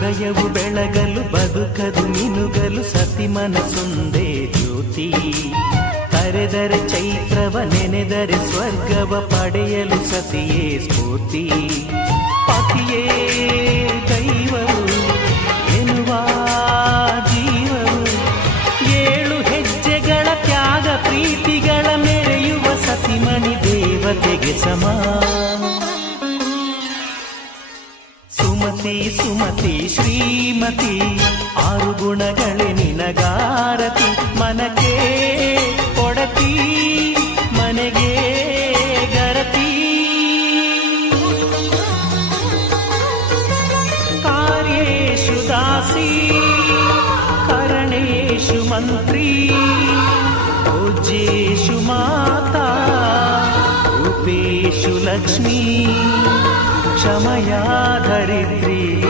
ಹೃದಯವು ಬೆಳಗಲು ಬದುಕದು ಮಿನುಗಲು ಸತಿ ಮನಸ್ಸೊಂದೇ ಜ್ಯೋತಿ. ಕರೆದರೆ ಚೈತ್ರವ ನೆನೆದರೆ ಸ್ವರ್ಗವ ಪಡೆಯಲು ಸತಿಯೇ ಸ್ಫೂರ್ತಿ. ಪತಿಯೇ ದೈವವು ಎನ್ನುವ ಜೀವವು 7 ಹೆಜ್ಜೆಗಳ ತ್ಯಾಗ ಪ್ರೀತಿಗಳ ಮೆರೆಯುವ ಸತಿಮಣಿ ದೇವತೆಗೆ ಸಮ. ಸುಮತಿ ಸುಮತಿ ಶ್ರೀಮತಿ 6 ಗುಣಗಳೇ ನಿನಗಾರತಿ. ಮನಕ್ಕೆ ಕೊಡತಿ ಮನೆಗೆ ಗರತಿ. ಕಾರ್ಯೇಷು ದಾಸಿ ಕರಣೇಷು ಮಂತ್ರಿ. ಪೂಜ್ಯೇಷು ಮಾತಾ ರೂಪೇಷು ಲಕ್ಷ್ಮೀ. ಕ್ಷಮಯಾ ಧರಿತ್ರಿ